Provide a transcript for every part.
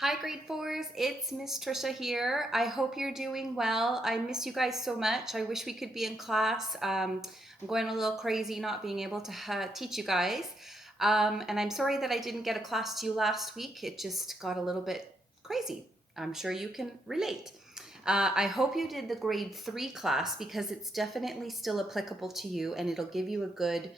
Hi, grade fours. It's Miss Trisha here. I hope you're doing well. I miss you guys so much. I wish we could be in class. I'm going a little crazy not being able to teach you guys. And I'm sorry that I didn't get a class to you last week. It just got a little bit crazy. I'm sure you can relate. I hope you did the grade 3 class because it's definitely still applicable to you and it'll give you a good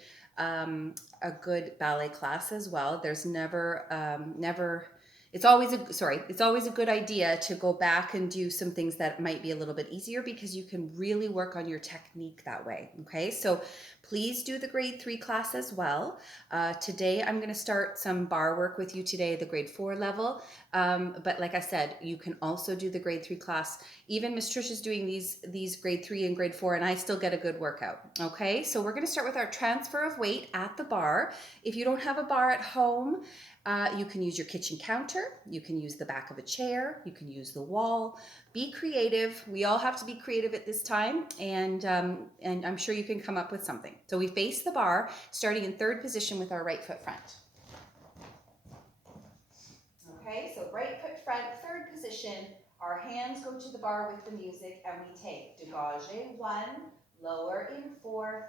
ballet class as well. There's never it's always a good idea to go back and do some things that might be a little bit easier because you can really work on your technique that way. Okay, so please do the grade 3 class as well. Today I'm going to start some bar work with you today, the grade 4 level. But like I said, you can also do the grade 3 class. Even Miss Trish is doing these grade 3 and grade 4, and I still get a good workout. Okay, so we're going to start with our transfer of weight at the bar. If you don't have a bar at home, you can use your kitchen counter, you can use the back of a chair, you can use the wall. Be creative. We all have to be creative at this time, and I'm sure you can come up with something. So we face the bar, starting in third position with our right foot front. Okay, so right foot front, third position. Our hands go to the bar with the music, and we take dégagé 1, lower in 4th,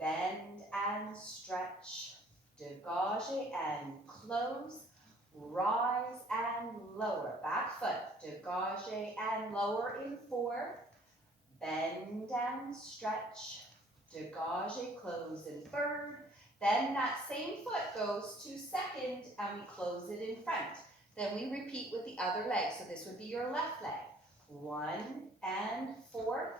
bend and stretch, dégage and close, rise and lower, back foot, dégage and lower in 4, bend and stretch, dégage, close in 3rd, then that same foot goes to 2nd and we close it in front. Then we repeat with the other leg, so this would be your left leg. 1 and 4th,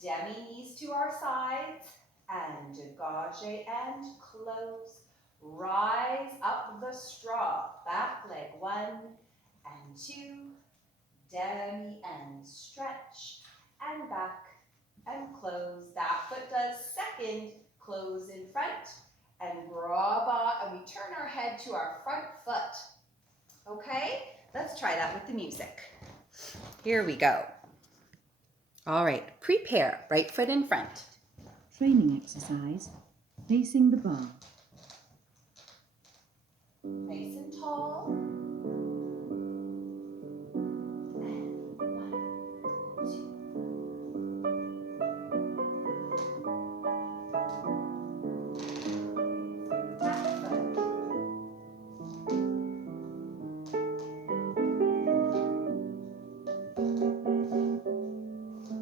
demi knees to our sides, and dégage and close. Rise up the straw, back leg 1 and 2, demi and stretch, and back and close. That foot does 2nd, close in front, and graba, and we turn our head to our front foot. Okay, let's try that with the music. Here we go. All right, prepare, right foot in front. Training exercise, facing the bar. Nice and tall. And 1, 2. Back foot.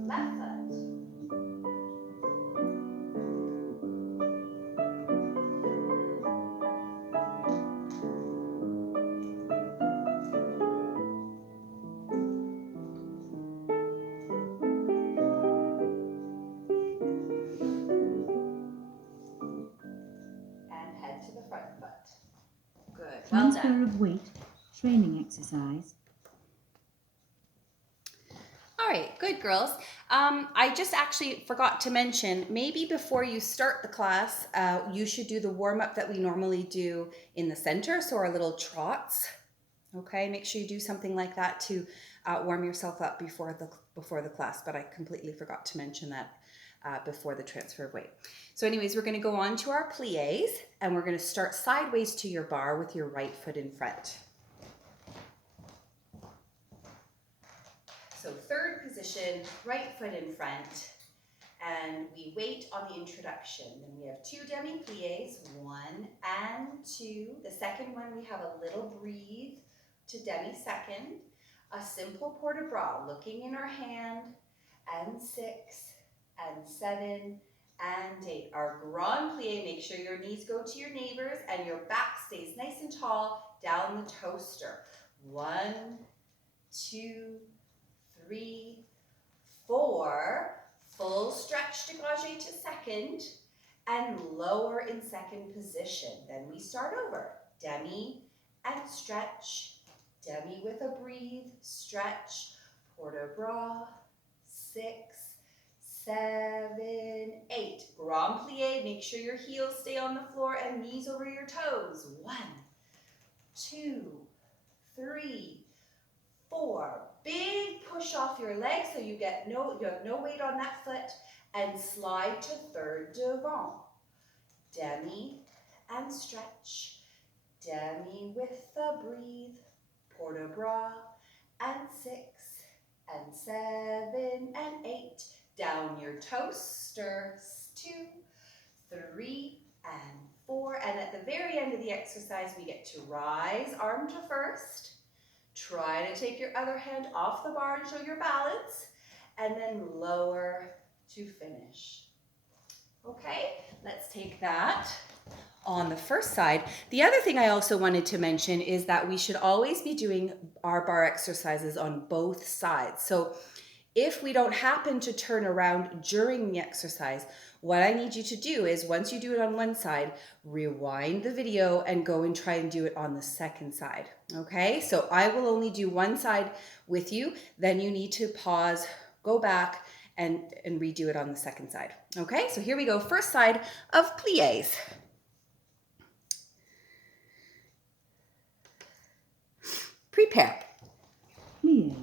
Left foot. And head to the front foot. Good. Well Transfer done. of weight, training exercise. All right, good girls. I just actually forgot to mention, maybe before you start the class, you should do the warm-up that we normally do in the center, so our little trots. Okay, make sure you do something like that to warm yourself up before the class, but I completely forgot to mention that before the transfer of weight. So anyways, we're going to go on to our pliés, and we're going to start sideways to your bar with your right foot in front. So third position, right foot in front, and we wait on the introduction. Then we have 2 demi-pliés, 1 and 2. The second one, we have a little breathe to demi-second. A simple port de bras, looking in our hand, and 6, and 7, and 8. Our grand plie, make sure your knees go to your neighbors and your back stays nice and tall down the toaster. 1, 2, 3, 4, full stretch dégagé to 2nd, and lower in 2nd position. Then we start over. Demi and stretch, demi with a breathe, stretch, port de bras, 6, 7, 8. Grand plie, make sure your heels stay on the floor and knees over your toes. 1, 2, 3, 4. Big push off your leg so you have no weight on that foot, and slide to 3rd devant. Demi and stretch. Demi with the breathe. port de bras, and 6, and 7, and 8. Down your toasters, 2, 3, and 4. And at the very end of the exercise, we get to rise arm to first. Try to take your other hand off the bar and show your balance, and then lower to finish. Okay, let's take that on the first side. The other thing I also wanted to mention is that we should always be doing our bar exercises on both sides. So if we don't happen to turn around during the exercise, what I need you to do is once you do it on one side, rewind the video and go and try and do it on the second side. Okay, so I will only do one side with you, then you need to pause, go back, and redo it on the second side. Okay, so here we go. First side of pliés. Prepare. Pliés.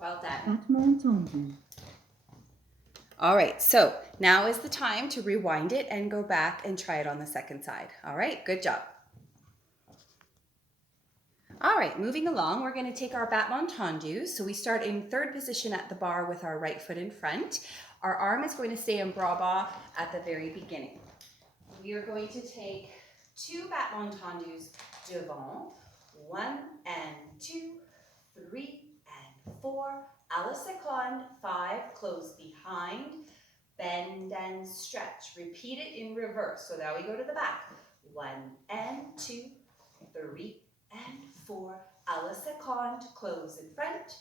Well done. Battement tendu. All right, so now is the time to rewind it and go back and try it on the second side. All right, good job. All right, moving along, we're going to take our battement tendu. So we start in third position at the bar with our right foot in front. Our arm is going to stay in bras bas at the very beginning. We are going to take 2 battement tendus devant, 1 and 2, 3 and 4, à la seconde, 5, close behind, bend and stretch. Repeat it in reverse. So now we go to the back. 1 and 2, 3 and 4, à la seconde, close in front,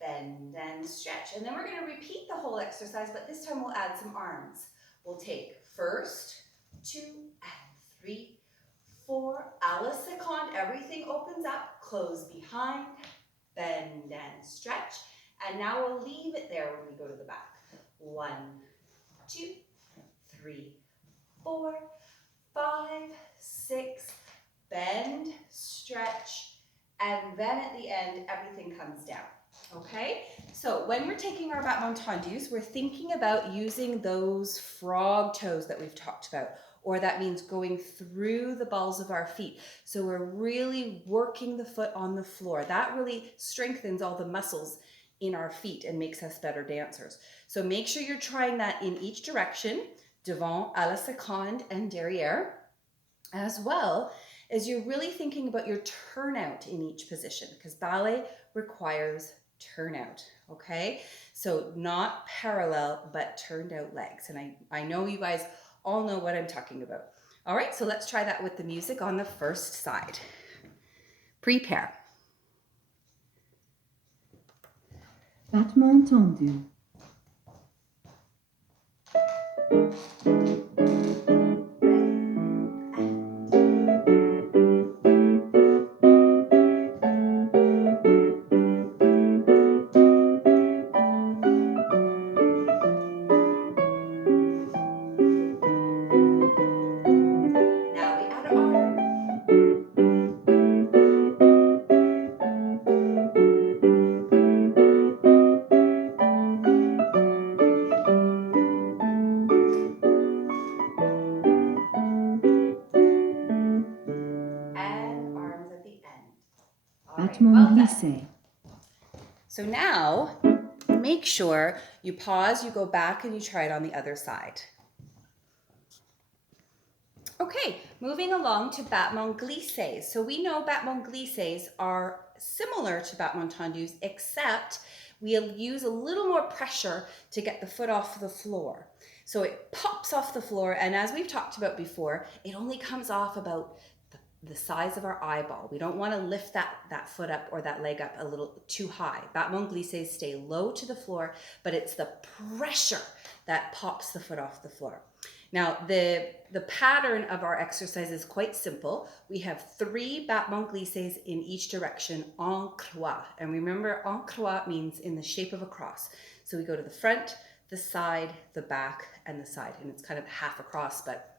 bend and stretch. And then we're going to repeat the whole exercise, but this time we'll add some arms. We'll take first, 2 and 3, 4, à la seconde, everything opens up, close behind, bend and stretch. And now we'll leave it there when we go to the back. 1, 2, 3, 4, 5, 6, bend, stretch, and then at the end, everything comes down. Okay, so when we're taking our battement tendus, we're thinking about using those frog toes that we've talked about, or that means going through the balls of our feet. So we're really working the foot on the floor. That really strengthens all the muscles in our feet and makes us better dancers. So make sure you're trying that in each direction, devant, à la seconde, and derrière, as well as you're really thinking about your turnout in each position, because ballet requires turnout, okay? So not parallel, but turned out legs. And I know you guys all know what I'm talking about. All right, so let's try that with the music on the first side. Prepare. Battement tendu. Now we add arm. Battement well done. glissé. So now, make sure you pause, you go back, and you try it on the other side. Okay, moving along to battement glissés. So we know battement glissés are similar to battement tendus, except we'll use a little more pressure to get the foot off the floor. So it pops off the floor, and as we've talked about before, it only comes off about the size of our eyeball. We don't want to lift that foot up or that leg up a little too high. Battement glissés stay low to the floor, but it's the pressure that pops the foot off the floor. Now, the pattern of our exercise is quite simple. We have 3 battement glissés in each direction en croix. And remember, en croix means in the shape of a cross. So we go to the front, the side, the back, and the side. And it's kind of half a cross, but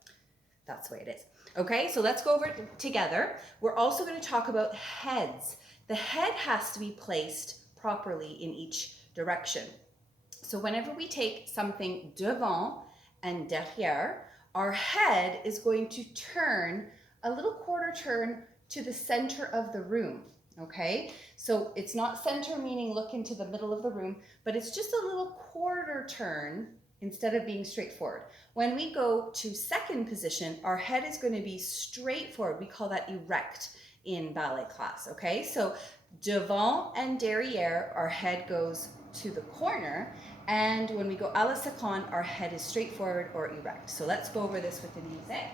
that's the way it is. Okay, so let's go over it together. We're also going to talk about heads. The head has to be placed properly in each direction. So whenever we take something devant and derrière, our head is going to turn a little quarter turn to the center of the room. Okay, so it's not center meaning look into the middle of the room, but it's just a little quarter turn instead of being straight forward. When we go to second position, our head is going to be straight forward. We call that erect in ballet class, okay? So devant and derrière, our head goes to the corner, and when we go à la seconde, our head is straight forward or erect. So let's go over this with the music.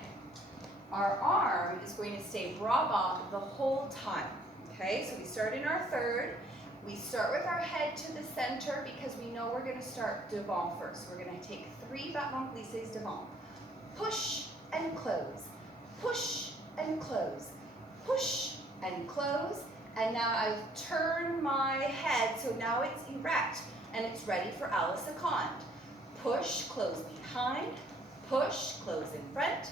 Our arm is going to stay bras bas the whole time, okay? So we start in our third. We start with our head to the center because we know we're going to start devant first. We're going to take 3 battement glissés devant. Push and close. Push and close. Push and close. And now I've turned my head, so now it's erect and it's ready for à la seconde. Push, close behind. Push, close in front.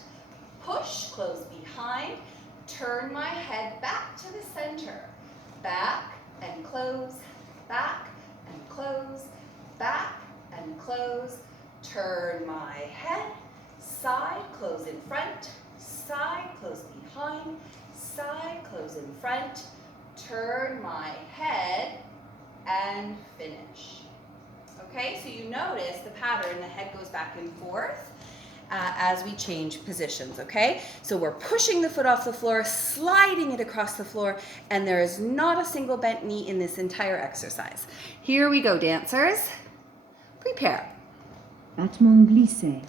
Push, close behind. Turn my head back to the center. Back and close, back and close, back and close. Turn my head, side, close in front, side, close behind, side, close in front. Turn my head and finish. Okay, so you notice the pattern, the head goes back and forth as we change positions, okay? So we're pushing the foot off the floor, sliding it across the floor, and there is not a single bent knee in this entire exercise. Here we go, dancers. Prepare. Battement glissé.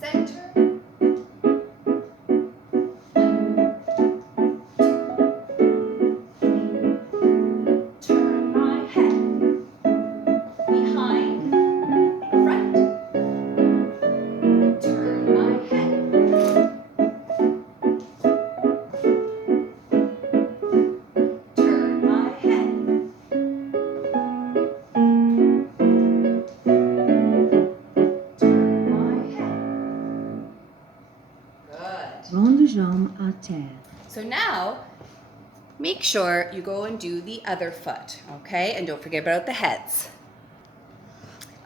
Center. Turn my head behind, front. Turn my head. Turn my head. Turn my head. Good. Rond de jambe à terre. So now, make sure you go and do the other foot, okay? And don't forget about the heads.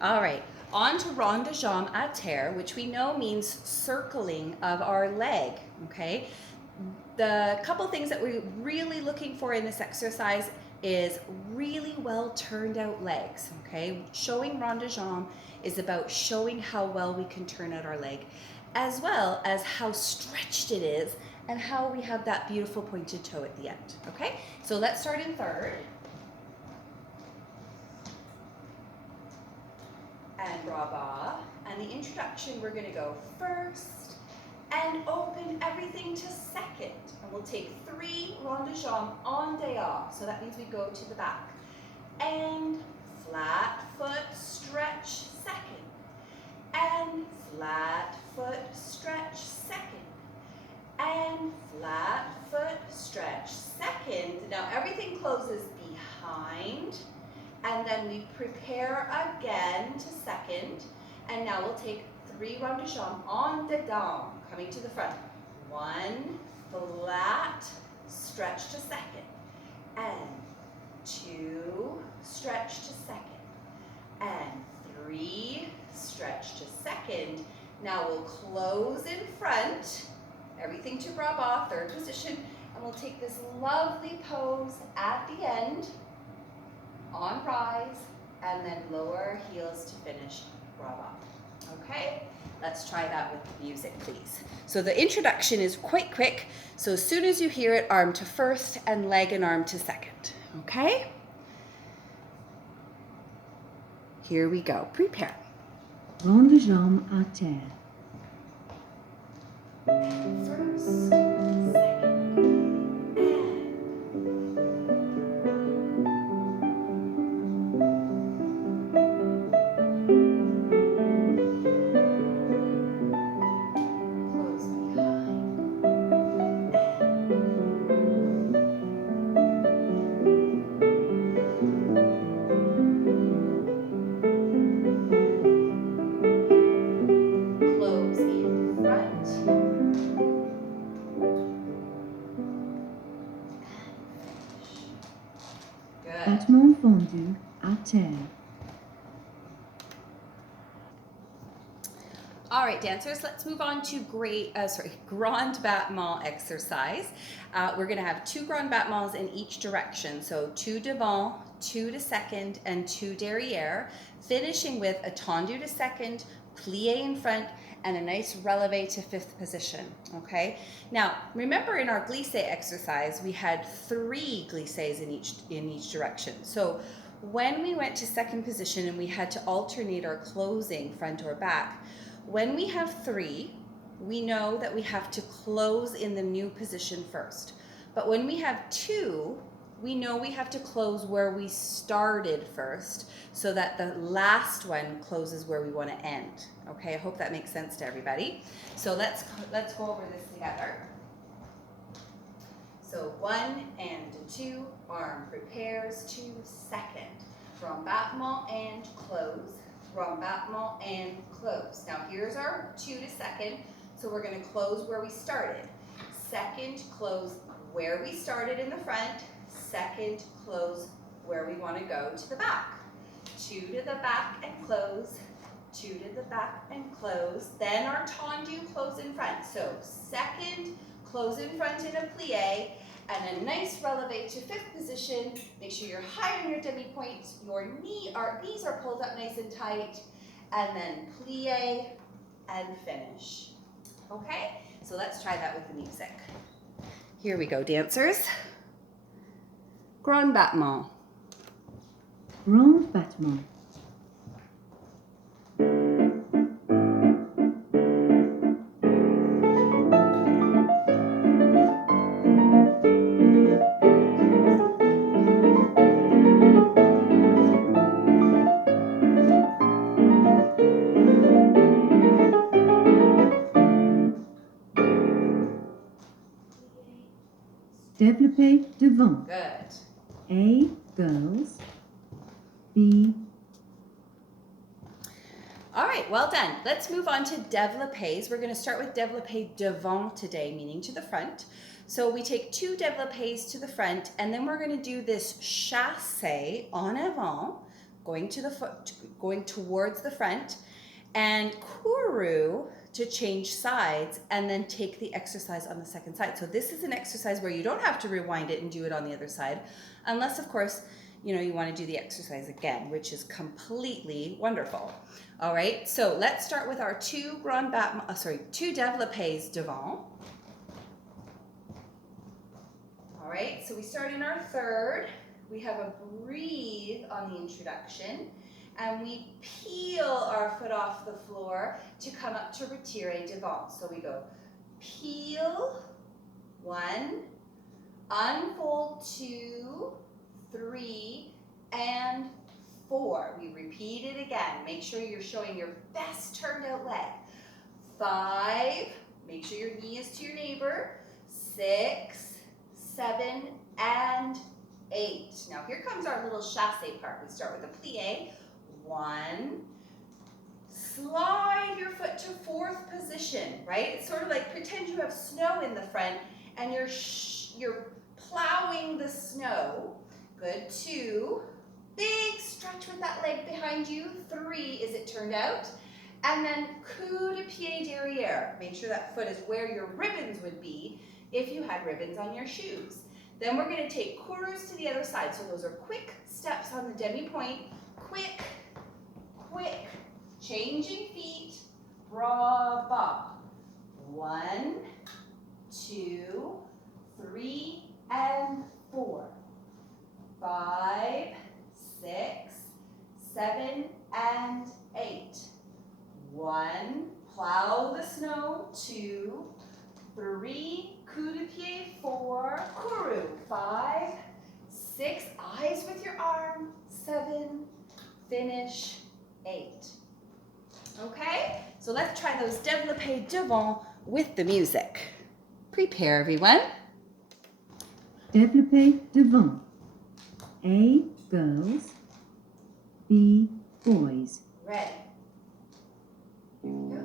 All right, on to rond de jambe à terre, which we know means circling of our leg, okay? The couple things that we're really looking for in this exercise is really well turned out legs, okay? Showing rond de jambe is about showing how well we can turn out our leg, as well as how stretched it is and how we have that beautiful pointed toe at the end, okay? So let's start in third. And bras bas. And the introduction, we're gonna go first and open everything to second. And we'll take 3 rond de jambe en dehors. So that means we go to the back. And flat foot stretch second. And flat foot stretch second. And flat foot stretch second. Now everything closes behind. And then we prepare again to second. And now we'll take 3 rond de jambe en dedans, coming to the front. 1 flat stretch to second. And 2 stretch to second. And 3 stretch to second. Now we'll close in front. Everything to bras bas, third position. And we'll take this lovely pose at the end, on rise, and then lower heels to finish brava. Okay, let's try that with the music, please. So the introduction is quite quick. So as soon as you hear it, arm to first and leg and arm to second. Okay? Here we go. Prepare. Grande jambe à terre. First, second, close behind, close in front, good. Battement fondu à terre. All right, dancers, let's move on to grand battement exercise. We're gonna have 2 grand battements in each direction. So 2 devant, 2 to second, and 2 derrière, finishing with a tendu to second, plie in front, and a nice releve to 5th position, okay? Now, remember in our glisse exercise, we had 3 glisses in each direction. So when we went to 2nd position and we had to alternate our closing front or back, when we have 3, we know that we have to close in the new position first. But when we have 2, we know we have to close where we started first so that the last one closes where we want to end. Okay, I hope that makes sense to everybody. So let's go over this together. So 1 and 2, arm prepares to second. From battement and close. From battement and close. Now here's our 2 to second, so we're going to close where we started. Second, close where we started in the front. Second, close where we want to go to the back. 2 to the back and close. 2 to the back and close. Then our tendu, close in front. So second, close in front in a plie, and a nice releve to 5th position. Make sure you're high on your demi-point. Your knees are pulled up nice and tight. And then plie and finish. Okay? So let's try that with the music. Here we go, dancers. Grand battement. Grand battement. Développé devant. Good. A, girls. B, All right, well done. Let's move on to développés. We're going to start with développé devant today, meaning to the front. So we take 2 développés to the front, and then we're going to do this chassé en avant, going towards the front, and couru to change sides, and then take the exercise on the second side. So this is an exercise where you don't have to rewind it and do it on the other side, unless, of course, you want to do the exercise again, which is completely wonderful. All right, so let's start with our 2 développés devant. All right, so we start in our third. We have a breathe on the introduction, and we peel our foot off the floor to come up to retiré devant. So we go peel, 1, unfold 2, 3, and 4. We repeat it again. Make sure you're showing your best turned out leg. 5, make sure your knee is to your neighbor. 6, 7, and 8. Now here comes our little chassé part. We start with a plie. 1, slide your foot to 4th position, right? It's sort of like pretend you have snow in the front and you're plowing the snow. Good. 2, big stretch with that leg behind you. 3, is it turned out? And then coup de pied derriere. Make sure that foot is where your ribbons would be if you had ribbons on your shoes. Then we're going to take courus to the other side. So those are quick steps on the demi-pointe. Quick, quick. Changing feet. Bras bas. 1, 2, 3, and 4. 5, 6, 7, and 8. 1, plow the snow. 2, 3, coup de pied. 4, couru. 5, 6, eyes with your arm. 7, finish. 8. Okay, so let's try those développés devant with the music. Prepare, everyone. Développé devant. A, girls. B, boys. Ready. Here we go.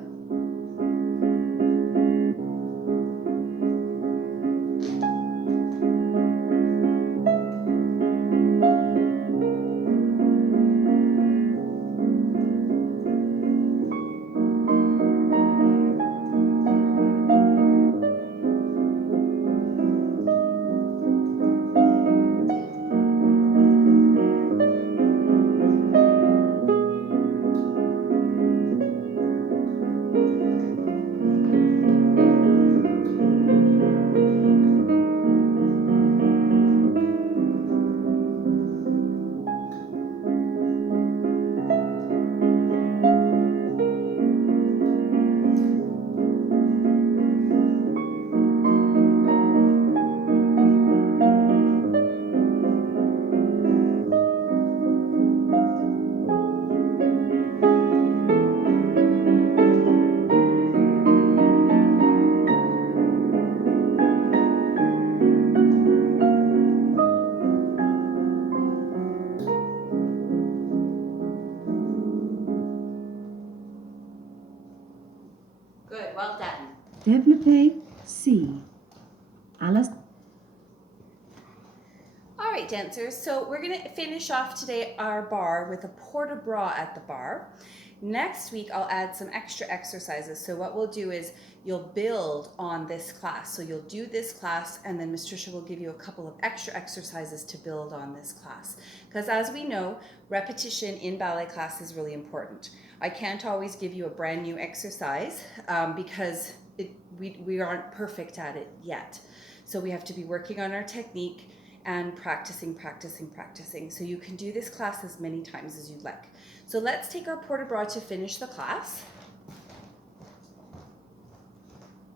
Good, well done. Développé C. Alice. All right, dancers, so we're gonna finish off today our bar with a port de bras at the bar. Next week, I'll add some extra exercises. So what we'll do is you'll build on this class. So you'll do this class and then Ms. Tricia will give you a couple of extra exercises to build on this class. Because as we know, repetition in ballet class is really important. I can't always give you a brand new exercise because we aren't perfect at it yet. So we have to be working on our technique and practicing. So you can do this class as many times as you'd like. So let's take our port de bras to finish the class.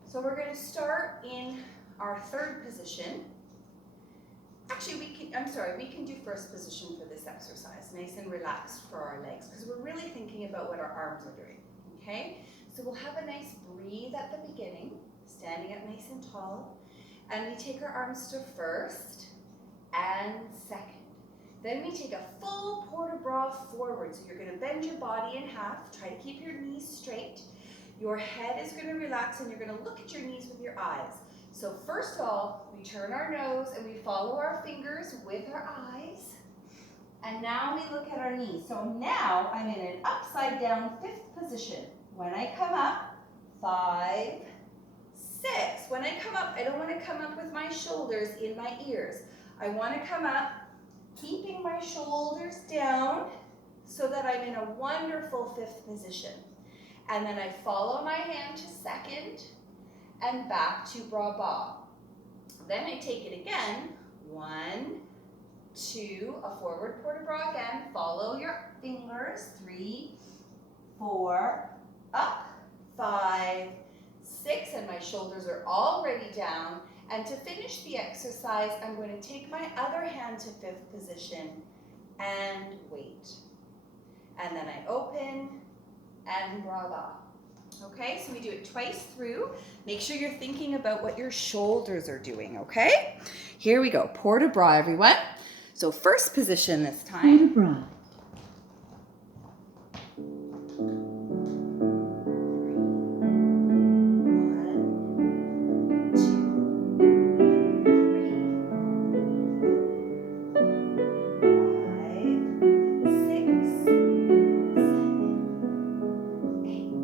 So we're going to start in our third position. Actually, we can do first position for this exercise, nice and relaxed for our legs, because we're really thinking about what our arms are doing, okay? So we'll have a nice breathe at the beginning, standing up nice and tall, and we take our arms to first and second. Then we take a full port de bras forward. So you're going to bend your body in half. Try to keep your knees straight. Your head is going to relax and you're going to look at your knees with your eyes. So first of all, we turn our nose and we follow our fingers with our eyes. And now we look at our knees. So now I'm in an upside down fifth position. When I come up, 5, 6. When I come up, I don't want to come up with my shoulders in my ears. I want to come up keeping my shoulders down so that I'm in a wonderful fifth position. And then I follow my hand to second and back to bras bas. Then I take it again, 1, 2, a forward port de bras again, follow your fingers, 3, 4, up, 5, 6, and my shoulders are already down. And to finish the exercise, I'm going to take my other hand to fifth position and wait. And then I open and bras bas. Okay, so we do it twice through. Make sure you're thinking about what your shoulders are doing, okay? Here we go, port de bras, everyone. So first position this Port time. de bras. 5, 6, 7, 8.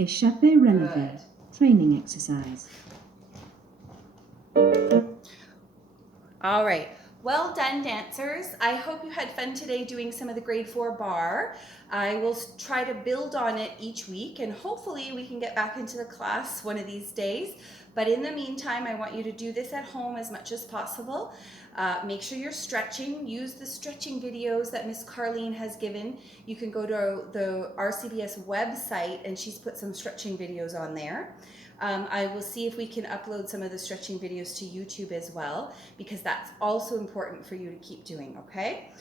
Échappé relevé. Good. Training exercise. All right. Well done, dancers. I hope you had fun today doing some of the grade 4 bar. I will try to build on it each week, and hopefully we can get back into the class one of these days. But in the meantime, I want you to do this at home as much as possible. Make sure you're stretching. Use the stretching videos that Miss Carlene has given. You can go to the RCBS website, and she's put some stretching videos on there. I will see if we can upload some of the stretching videos to YouTube as well, because that's also important for you to keep doing, okay?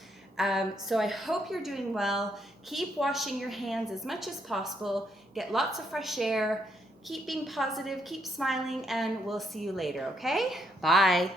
So I hope you're doing well. Keep washing your hands as much as possible. Get lots of fresh air. Keep being positive, keep smiling, and we'll see you later, okay? Bye.